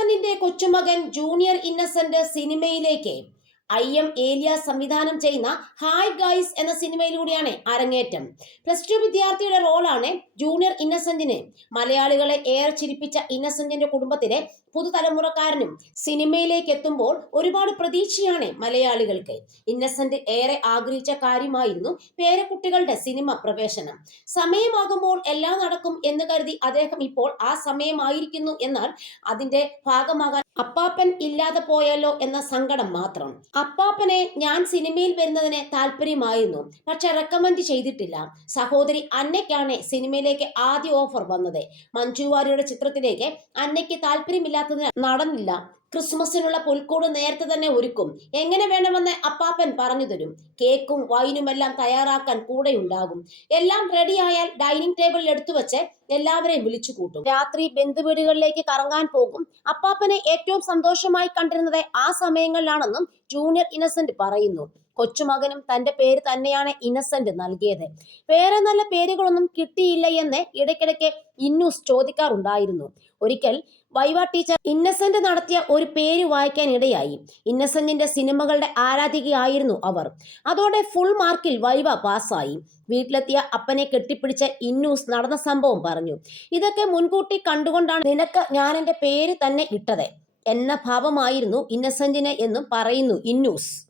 ഇന്നസെന്റിന്റെ കൊച്ചുമകൻ junior Innocent സിനിമയിലേക്ക് I M ഏലിയ സംവിധാനം ചെയ്യുന്ന ഹായ് ഗൈസ് എന്ന സിനിമയിലൂടെയാണ് അരങ്ങേറ്റം. പ്ലസ് ടു വിദ്യാർത്ഥിയുടെ റോളാണ് ജൂനിയർ ഇന്നസെന്റിന് മലയാളികളെ ഏറെ ചിരിപ്പിച്ച ഇന്നസെന്റിന്റെ കുടുംബത്തിലെ പുതുതലമുറക്കാരനും സിനിമയിലേക്ക് എത്തുമ്പോൾ ഒരുപാട് പ്രതീക്ഷയാണ് മലയാളികൾക്ക്. ഇന്നസെന്റ് ഏറെ ആഗ്രഹിച്ച കാര്യമായിരുന്നു പേരക്കുട്ടികളുടെ സിനിമ പ്രവേശനം. സമയമാകുമ്പോൾ എല്ലാം നടക്കും എന്ന് കരുതി അദ്ദേഹം ഇപ്പോൾ ആ സമയമായിരിക്കുന്നു എന്നാൽ അതിന്റെ ഭാഗമാകാൻ അപ്പാപ്പൻ ഇല്ലാതെ പോയാലോ എന്ന സങ്കടം മാത്രം. അപ്പാപ്പനെ ഞാൻ സിനിമയിൽ വരുന്നതിന് താല്പര്യമായിരുന്നു. പക്ഷെ റെക്കമെൻഡ് ചെയ്തിട്ടില്ല. സഹോദരി അന്നയ്ക്കാണ് സിനിമയിലേക്ക് ആദ്യ ഓഫർ വന്നത്. മഞ്ജു വാര്യരുടെ ചിത്രത്തിലേക്ക് അന്നയ്ക്ക് താല്പര്യമില്ലാത്തതിന് നടന്നില്ല. ക്രിസ്മസിനുള്ള പുൽക്കൂട് നേരത്തെ തന്നെ ഒരുക്കും. എങ്ങനെ വേണമെന്ന് അപ്പാപ്പൻ പറഞ്ഞു തരും. കേക്കും വൈനുമെല്ലാം തയ്യാറാക്കാൻ കൂടെ ഉണ്ടാകും. എല്ലാം റെഡിയായാൽ ഡൈനിങ് ടേബിളിൽ എടുത്തു വെച്ച് എല്ലാവരെയും വിളിച്ചു കൂട്ടും. രാത്രി ബന്ധുവീടുകളിലേക്ക് കറങ്ങാൻ പോകും. അപ്പാപ്പനെ ഏറ്റവും സന്തോഷമായി കണ്ടിരുന്നത് ആ സമയങ്ങളിലാണെന്നും ജൂനിയർ ഇന്നസെന്റ് പറയുന്നു. കൊച്ചുമകനും തന്റെ പേര് തന്നെയാണ് ഇന്നസെന്റ് നൽകിയത്. വേറെ നല്ല പേരുകളൊന്നും കിട്ടിയില്ല എന്ന് ഇടയ്ക്കിടയ്ക്ക് ഇന്നൂസ് ചോദിക്കാറുണ്ടായിരുന്നു. ഒരിക്കൽ വൈവ ടീച്ചർ ഇന്നസെന്റ് നടത്തിയ ഒരു പേര് വായിക്കാൻ ഇടയായി. ഇന്നസെന്റിന്റെ സിനിമകളുടെ ആരാധികയായിരുന്നു അവർ. അതോടെ ഫുൾ മാർക്കിൽ വൈവ പാസ്സായി. വീട്ടിലെത്തിയ അപ്പനെ കെട്ടിപ്പിടിച്ച ഇന്നൂസ് നടന്ന സംഭവം പറഞ്ഞു. ഇതൊക്കെ മുൻകൂട്ടി കണ്ടുകൊണ്ടാണ് നിനക്ക് ഞാൻ എന്റെ പേര് തന്നെ ഇട്ടത്. എന്ന ഭാവമായിരുന്നു ഇന്നസെന്റിന് എന്നും പറയുന്നു ഇന്നൂസ്.